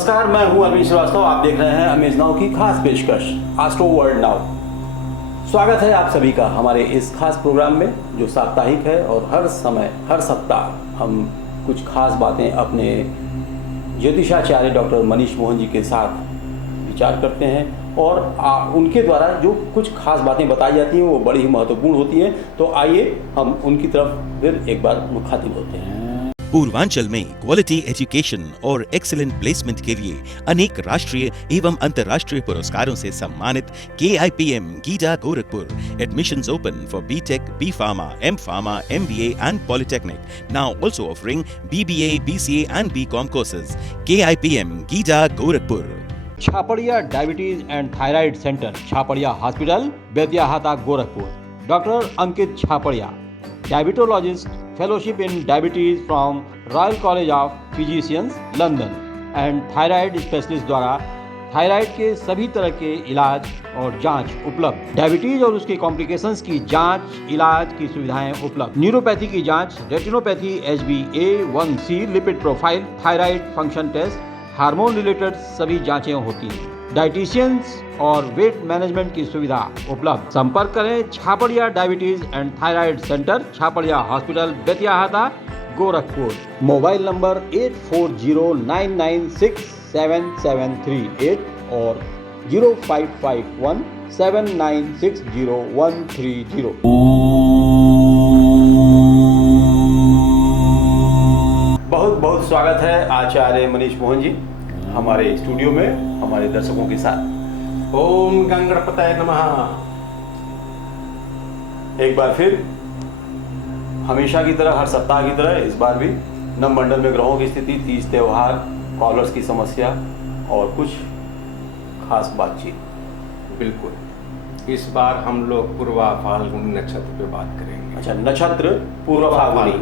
नमस्कार, मैं हूं अरविंद श्रीवास्तव। आप देख रहे हैं अमेज नाउ की खास पेशकश एस्ट्रो वर्ल्ड नाउ। स्वागत है आप सभी का हमारे इस खास प्रोग्राम में जो साप्ताहिक है और हर समय हर सप्ताह हम कुछ खास बातें अपने ज्योतिषाचार्य डॉक्टर मनीष मोहन जी के साथ विचार करते हैं और उनके द्वारा जो कुछ खास बातें बताई जाती हैं वो बड़ी ही महत्वपूर्ण होती हैं। तो आइए हम उनकी तरफ फिर एक बार मुखातिब होते हैं। पूर्वांचल में क्वालिटी एजुकेशन और एक्सीलेंट प्लेसमेंट के लिए अनेक राष्ट्रीय एवं अंतर्राष्ट्रीय पुरस्कारों से सम्मानित KIPM GIDA Gorakhpur admissions open for BTech, B Pharma, M Pharma, MBA and Polytechnic, now also offering BBA, BCA and BCom courses. KIPM GIDA Gorakhpur. Chhapadia diabetes and thyroid centre, Chhapadia hospital, Betiahata, Gorakhpur. Doctor Ankit Chhapadia, diabetologist, fellowship in diabetes from Royal College of Physicians, London and thyroid specialist द्वारा thyroid के सभी तरह के इलाज और जांच उपलब्ध। Diabetes और उसके कॉम्प्लिकेशंस की जांच, इलाज की सुविधाएं उपलब्ध। न्यूरोपैथी की जांच, retinopathy, HbA1c, lipid profile, thyroid function test, hormone related सभी जांचें होती हैं। डाइटिशियंस और वेट मैनेजमेंट की सुविधा उपलब्ध। संपर्क करें Chhapadia diabetes and thyroid centre, Chhapadia hospital, Betiahata, Gorakhpur. Mobile number 8409967738 और 055179601330। बहुत बहुत स्वागत है आचार्य मनीष मोहन जी हमारे स्टूडियो में हमारे दर्शकों के साथ। ओम गंगणपतये नमः। एक बार फिर हमेशा की तरह, हर सप्ताह की तरह इस बार भी नवमंडल में ग्रहों की स्थिति, तीज त्योहार, कॉलर्स की समस्या और कुछ खास बातचीत। बिल्कुल, इस बार हम लोग पूर्वा फाल्गुनी नक्षत्र पे बात करेंगे। अच्छा, नक्षत्र पूर्वा फाल्गुनी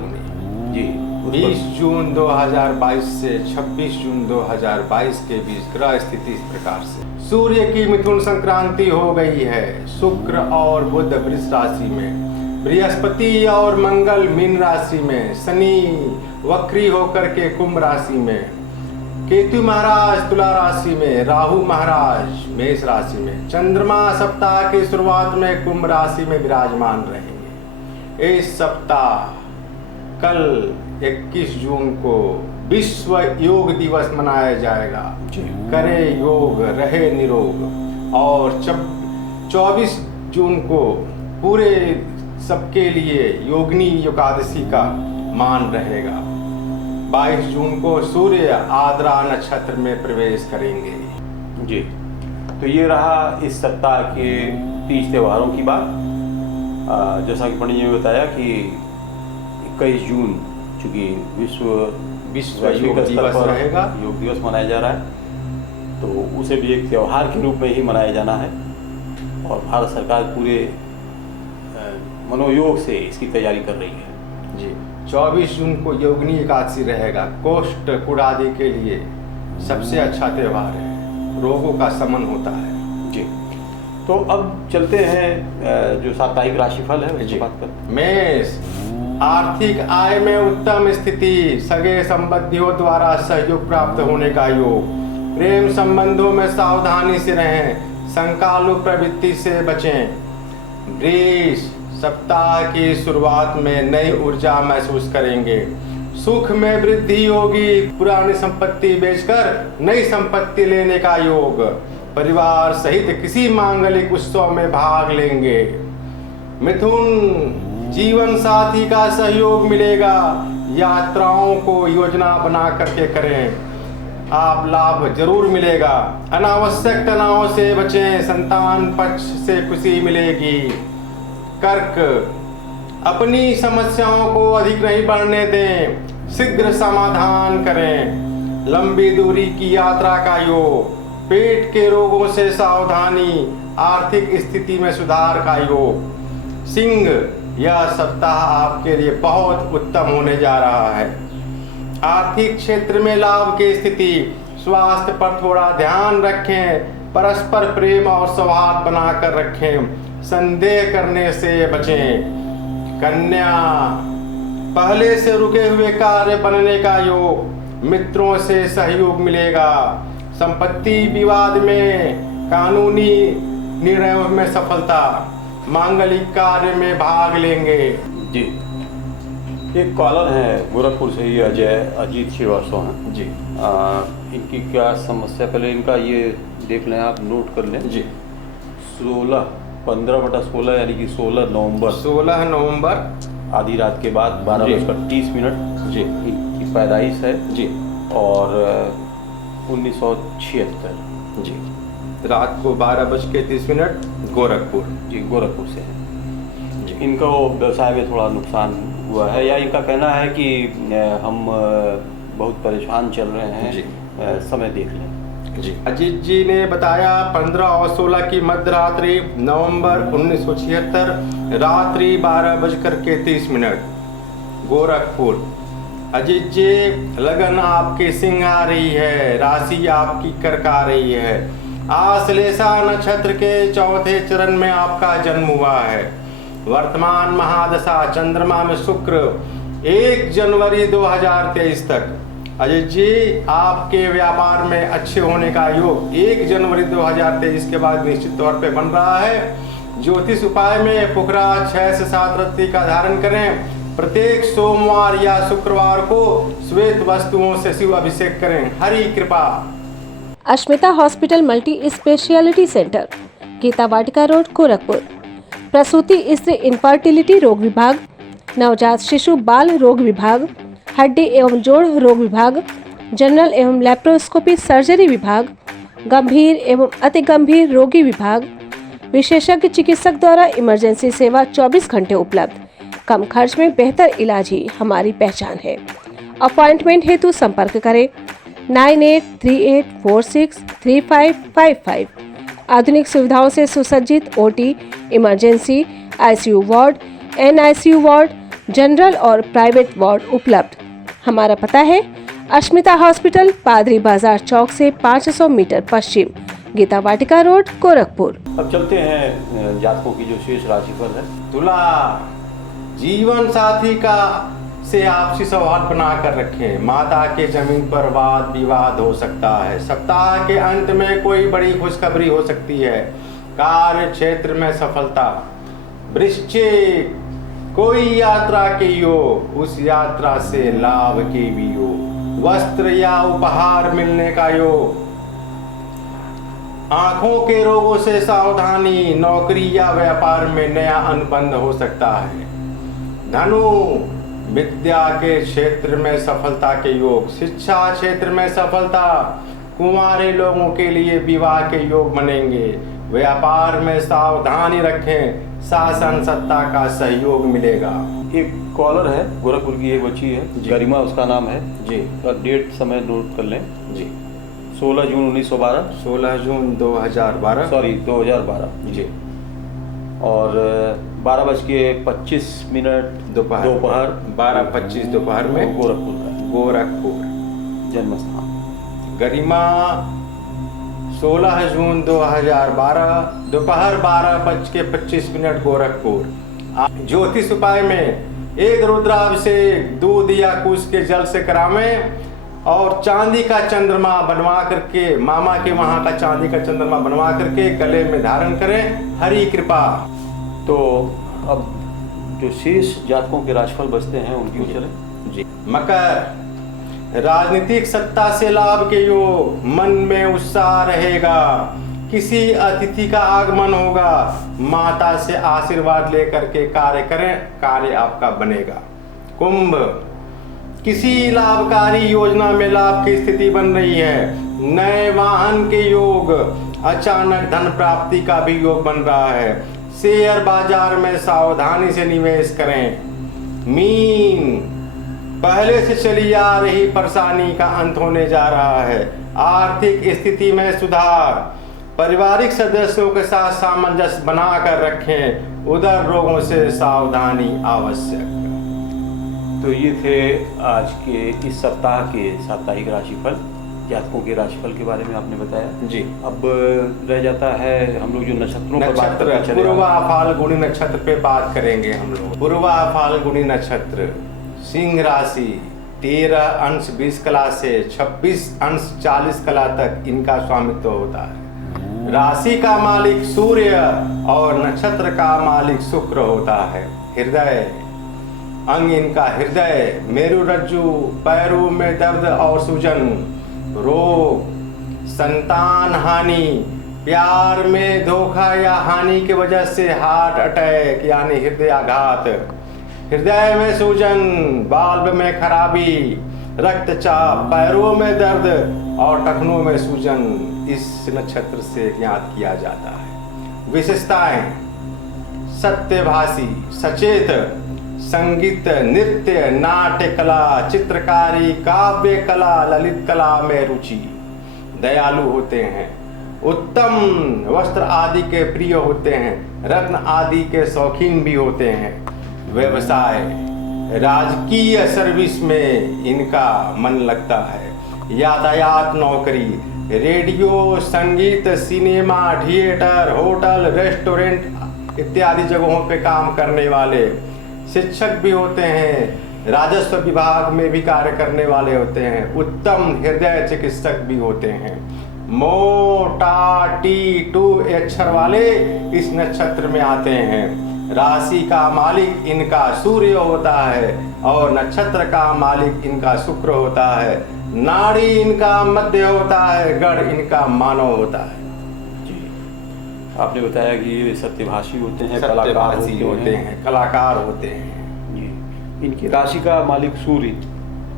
जी। 20 जून 2022 से 26 जून 2022 के बीच ग्रह स्थिति इस प्रकार से। सूर्य की मिथुन संक्रांति हो गई है। शुक्र और बुध वृष राशि में, बृहस्पति और मंगल मीन राशि में, शनि वक्री होकर के कुंभ राशि में, केतु महाराज तुला राशि में, राहु महाराज मेष राशि में, चंद्रमा सप्ताह की शुरुआत में कुंभ राशि में विराजमान रहेंगे। इस सप्ताह कल 21 जून को विश्व योग दिवस मनाया जाएगा। करे योग रहे निरोग। और 24 जून को पूरे सबके लिए योगिनी एकादशी का मान रहेगा। 22 जून को सूर्य आद्रा नक्षत्र में प्रवेश करेंगे जी। तो ये रहा इस सप्ताह के तीज त्योहारों की बात। जैसा कि पंडित जी ने बताया कि 21 जून चूँकि विश्व योग दिवस रहेगा, योग दिवस मनाया जा रहा है, तो उसे भी एक त्यौहार के रूप में ही मनाया जाना है। और भारत सरकार पूरे मनोयोग से इसकी तैयारी कर रही है जी। 24 जून को योगिनी एकादशी रहेगा। कोष्ठ कुड़ादि के लिए सबसे अच्छा त्यौहार है, रोगों का शमन होता है जी। तो अब चलते हैं जो साप्ताहिक राशिफल है उसकी बात करते हैं। मेष, आर्थिक आय में उत्तम स्थिति, सगे संबंधियों द्वारा सहयोग प्राप्त होने का योग। प्रेम संबंधों में सावधानी से रहें, संकालु प्रवृत्ति से बचें। वृष, सप्ताह की शुरुआत में नई ऊर्जा महसूस करेंगे। सुख में वृद्धि होगी। पुरानी संपत्ति बेचकर नई संपत्ति लेने का योग। परिवार सहित किसी मांगलिक उत्सव में भाग लेंगे। मिथुन, जीवन साथी का सहयोग मिलेगा। यात्राओं को योजना बना करके करें, आप लाभ जरूर मिलेगा। अनावश्यक तनाव से बचें, संतान पक्ष से खुशी मिलेगी। कर्क, अपनी समस्याओं को अधिक नहीं बढ़ने दें, शीघ्र समाधान करें। लंबी दूरी की यात्रा का योग। पेट के रोगों से सावधानी, आर्थिक स्थिति में सुधार का योग। सिंह, यह सप्ताह आपके लिए बहुत उत्तम होने जा रहा है। आर्थिक क्षेत्र में लाभ की स्थिति। स्वास्थ्य पर थोड़ा ध्यान रखें। परस्पर प्रेम और सौहार्द बनाकर रखें। संदेह करने से बचें। कन्या, पहले से रुके हुए कार्य बनने का योग। मित्रों से सहयोग मिलेगा। संपत्ति विवाद में कानूनी निर्णयों में सफलता, मांगलिक कार्य में भाग लेंगे। जी, एक कॉलर है गोरखपुर से ही अजीत श्रीवास्तव हैं जी। इनकी क्या समस्या, पहले इनका ये देख लें, आप नोट कर लें जी। 15/16 यानी कि 16 नवंबर आधी रात के बाद 12:30 जी इनकी पैदाइश है जी। और 1976 जी, रात को 12:30 गोरखपुर जी, गोरखपुर से है जी। इनको व्यवसाय में थोड़ा नुकसान हुआ है, या इनका कहना है कि हम बहुत परेशान चल रहे हैं जी। समय देख लें जी। अजीत जी ने बताया 15 और 16 की मध्य रात्रि नवंबर 1976 रात्रि 12:30 गोरखपुर। अजीत जी, लगन आपकी सिंह आ रही है, राशि आपकी कर्क आ रही है। आश्लेषा नक्षत्र के चौथे चरण में आपका जन्म हुआ है। वर्तमान महादशा चंद्रमा में शुक्र 1 जनवरी 2023 तक। अजय जी, आपके व्यापार में अच्छे होने का योग 1 जनवरी 2023 के बाद निश्चित तौर पे बन रहा है। ज्योतिष उपाय में पुखरा 6 से 7 रत्ती का धारण करें। प्रत्येक सोमवार या शुक्रवार को श्वेत वस्तुओं से शिव अभिषेक करें। हरि कृपा। Ashmita hospital multi speciality centre, Gita Vatika road, Gorakhpur. प्रसूति स्त्री इनफर्टिलिटी रोग विभाग, नवजात शिशु बाल रोग विभाग, हड्डी एवं जोड़ रोग विभाग, जनरल एवं लैप्रोस्कोपी सर्जरी विभाग, गंभीर एवं अति गंभीर रोगी विभाग, विशेषज्ञ चिकित्सक द्वारा इमरजेंसी सेवा 24 घंटे उपलब्ध। कम खर्च में बेहतर इलाज ही हमारी पहचान है। अपॉइंटमेंट हेतु संपर्क करें 9838463555। आधुनिक सुविधाओं से सुसज्जित OT, emergency, ICU ward, NICU ward, general और प्राइवेट वार्ड उपलब्ध। हमारा पता है अश्मिता हॉस्पिटल, पादरी बाजार चौक से 500 मीटर पश्चिम, गीता वाटिका रोड, गोरखपुर। अब चलते हैं जातकों की जो शेष राशिफल है। तुला, जीवन साथी का से आपसी सौहार्द बना कर रखें। माता के जमीन पर वाद विवाद हो सकता है। सप्ताह के अंत में कोई बड़ी खुशखबरी हो सकती है। कार्य क्षेत्र में सफलता। वृश्चिक, कोई यात्रा के योग, उस यात्रा से लाभ के भी योग। वस्त्र या उपहार मिलने का योग। आंखों के रोगों से सावधानी। नौकरी या व्यापार में नया अनुबंध हो सकता है। धनु, विद्या के क्षेत्र में सफलता के योग। शिक्षा क्षेत्र में सफलता। कुंवारे लोगों के लिए विवाह के योग बनेंगे। व्यापार में सावधानी रखें। शासन सत्ता का सहयोग मिलेगा। एक कॉलर है गोरखपुर की, एक बच्ची है गरिमा, उसका नाम है जी। और डेट समय नोट कर लें जी। 16 जून 1912 16 जून 2012 सॉरी 2012 जी। और 12:25 दोपहर 12:25 दोपहर में गोरखपुर जन्म स्थान। गरिमा 16 जून 2012 दोपहर 12:25 गोरखपुर। ज्योतिष उपाय में एक रुद्राभिषेक दूध या कुश के जल से करावें और चांदी का चंद्रमा बनवा करके, मामा के वहां का चांदी का चंद्रमा बनवा करके गले में धारण करें। हरि कृपा। तो अब जो शेष जातकों के राशिफल बचते हैं उनकी ओर चले जी। मकर, राजनीतिक सत्ता से लाभ के योग। मन में उत्साह रहेगा। किसी अतिथि का आगमन होगा। माता से आशीर्वाद लेकर के कार्य करें, कार्य आपका बनेगा। कुंभ, किसी लाभकारी योजना में लाभ की स्थिति बन रही है। नए वाहन के योग। अचानक धन प्राप्ति का भी योग बन रहा है। शेयर बाजार में सावधानी से निवेश करें। मीन, पहले से चली आ रही परेशानी का अंत होने जा रहा है। आर्थिक स्थिति में सुधार। पारिवारिक सदस्यों के साथ सामंजस्य बना कर रखें। उदर रोगों से सावधानी आवश्यक। तो ये थे आज के इस सप्ताह के साप्ताहिक राशिफल। जातकों के राशिफल के बारे में आपने बताया जी। अब रह जाता है हम लोग जो नक्षत्रों पर बात करते चले। पूर्वा फाल्गुनी नक्षत्र पे बात करेंगे हम लोग। पूर्वा फाल्गुनी नक्षत्र, सिंह राशि, 13 अंश 20 कला से 26 अंश 40 कला तक इनका स्वामित्व होता है। राशि का मालिक सूर्य और नक्षत्र का मालिक शुक्र होता है। हृदय अंग इनका हृदय, मेरुरज्जु, पैरों में दर्द और सूजन, रोग, संतान हानि, प्यार में धोखा या हानि की वजह से हार्ट अटैक यानी हृदयाघात, हृदय में सूजन, बाल्ब में खराबी, रक्तचाप, पैरों में दर्द और टखनों में सूजन इस नक्षत्र से ज्ञात किया जाता है। विशेषताएं: सत्यभाषी, सचेत, संगीत, नृत्य, नाट्य कला, चित्रकारी, काव्य कला, ललित कला में रुचि, दयालु होते हैं, उत्तम वस्त्र आदि के प्रिय होते हैं, रत्न आदि के शौकीन भी होते हैं। व्यवसाय: राजकीय सर्विस में इनका मन लगता है। यातायात नौकरी, रेडियो, संगीत, सिनेमा, थिएटर, होटल, रेस्टोरेंट इत्यादि जगहों पे काम करने वाले। शिक्षक भी होते हैं, राजस्व विभाग में भी कार्य करने वाले होते हैं। उत्तम हृदय चिकित्सक भी होते हैं। मोटा टी टू अक्षर वाले इस नक्षत्र में आते हैं। राशि का मालिक इनका सूर्य होता है और नक्षत्र का मालिक इनका शुक्र होता है। नाड़ी इनका मध्य होता है, गढ़ इनका मानव होता है। आपने बताया कि ये सत्यभाषी होते हैं, सत्यभाषी होते हैं, कलाकार होते हैं। जी। इनकी राशि का मालिक सूर्य,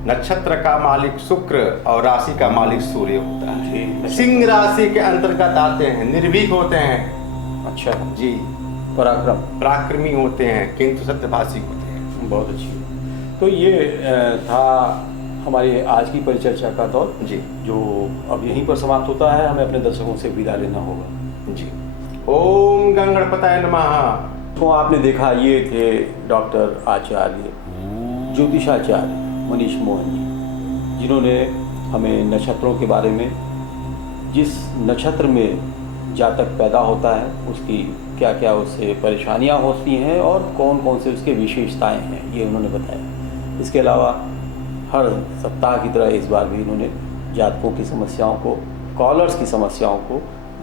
नक्षत्र का मालिक शुक्र और राशि का मालिक सूर्य होता है। जी। सिंह राशि के अंतर्गत आते हैं, निर्भीक होते हैं। अच्छा जी। पराक्रमी होते हैं किंतु सत्यभाषी होते हैं। बहुत अच्छी। तो ये था हमारी आज की परिचर्चा का दौर जी, जो अब यहीं पर समाप्त होता है। हमें अपने दर्शकों से विदा लेना होगा। जी। ओम गंगणपताय नमः। तो आपने देखा ये थे डॉक्टर आचार्य ज्योतिषाचार्य मनीष मोहन जी, जिन्होंने हमें नक्षत्रों के बारे में, जिस नक्षत्र में जातक पैदा होता है उसकी क्या क्या उससे परेशानियां होती हैं और कौन कौन से उसके विशेषताएं हैं, ये उन्होंने बताया। इसके अलावा हर सप्ताह की तरह इस बार भी इन्होंने जातकों की समस्याओं को, कॉलर्स की समस्याओं को,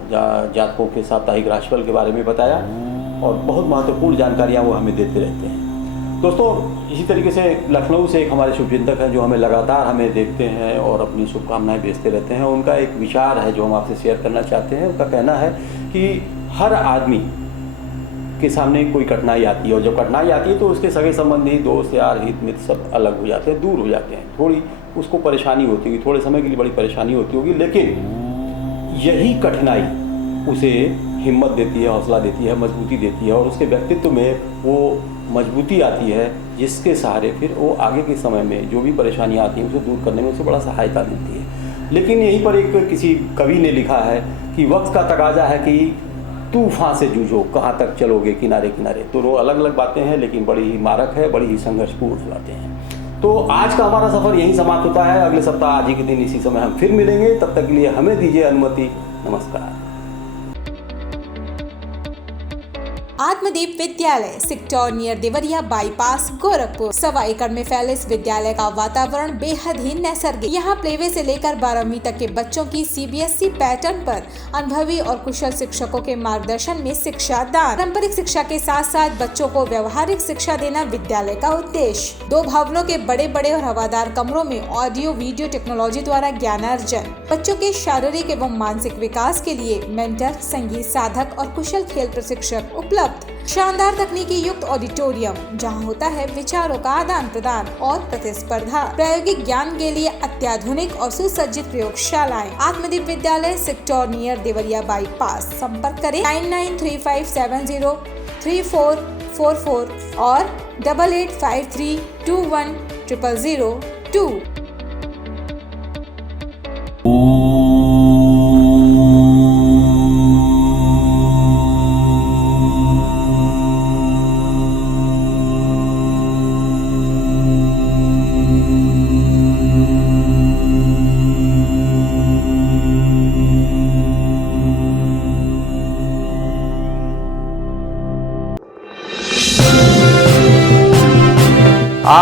जातकों के साप्ताहिक राशिफल के बारे में बताया और बहुत महत्वपूर्ण जानकारियाँ वो हमें देते रहते हैं। दोस्तों, इसी तरीके से लखनऊ से एक हमारे शुभचिंतक हैं जो हमें लगातार हमें देखते हैं और अपनी शुभकामनाएं भेजते रहते हैं। उनका एक विचार है जो हम आपसे शेयर करना चाहते हैं। उनका कहना है कि हर आदमी के सामने कोई कठिनाई आती है और जब कठिनाई आती है तो उसके सगे संबंधी, दोस्त, यार, हित मित्र सब अलग हो जाते हैं, दूर हो जाते हैं। थोड़ी उसको परेशानी होती होगी, थोड़े समय के लिए बड़ी परेशानी होती होगी, लेकिन यही कठिनाई उसे हिम्मत देती है, हौसला देती है, मजबूती देती है और उसके व्यक्तित्व में वो मजबूती आती है जिसके सहारे फिर वो आगे के समय में जो भी परेशानियाँ आती हैं उसे दूर करने में उसे बड़ा सहायता मिलती है। लेकिन यहीं पर एक किसी कवि ने लिखा है कि वक्त का तकाजा है कि तूफान से जूझो, कहाँ तक चलोगे किनारे किनारे। तो वो अलग अलग बातें हैं लेकिन बड़ी ही मारक है, बड़ी ही संघर्षपूर्ण बातें हैं। तो आज का हमारा सफ़र यहीं समाप्त होता है। अगले सप्ताह आज ही के दिन इसी समय हम फिर मिलेंगे। तब तक के लिए हमें दीजिए अनुमति। नमस्कार। आत्मदीप विद्यालय sector near Deoria bypass Gorakhpur. 1.25 एकड़ में फैले इस विद्यालय का वातावरण बेहद ही नैसर्गिक। यहाँ प्लेवे से लेकर 12वीं तक के बच्चों की CBSE पैटर्न पर अनुभवी और कुशल शिक्षकों के मार्गदर्शन में शिक्षा दान। पारंपरिक शिक्षा के साथ साथ बच्चों को व्यवहारिक शिक्षा देना विद्यालय का उद्देश्य। 2 भवनों के बड़े बड़े और हवादार कमरों में ऑडियो वीडियो टेक्नोलॉजी द्वारा ज्ञानार्जन। बच्चों के शारीरिक एवं मानसिक विकास के लिए मेंटर, संगीत साधक और कुशल खेल प्रशिक्षक उपलब्ध। शानदार तकनीकी युक्त ऑडिटोरियम जहां होता है विचारों का आदान प्रदान और प्रतिस्पर्धा। प्रायोगिक ज्ञान के लिए अत्याधुनिक और सुसज्जित प्रयोगशालाएं। आत्मदीप विद्यालय सेक्टर नियर देवरिया बाईपास। संपर्क करें 9935703444 और 8853210002।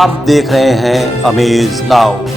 आप देख रहे हैं अमेज नाउ।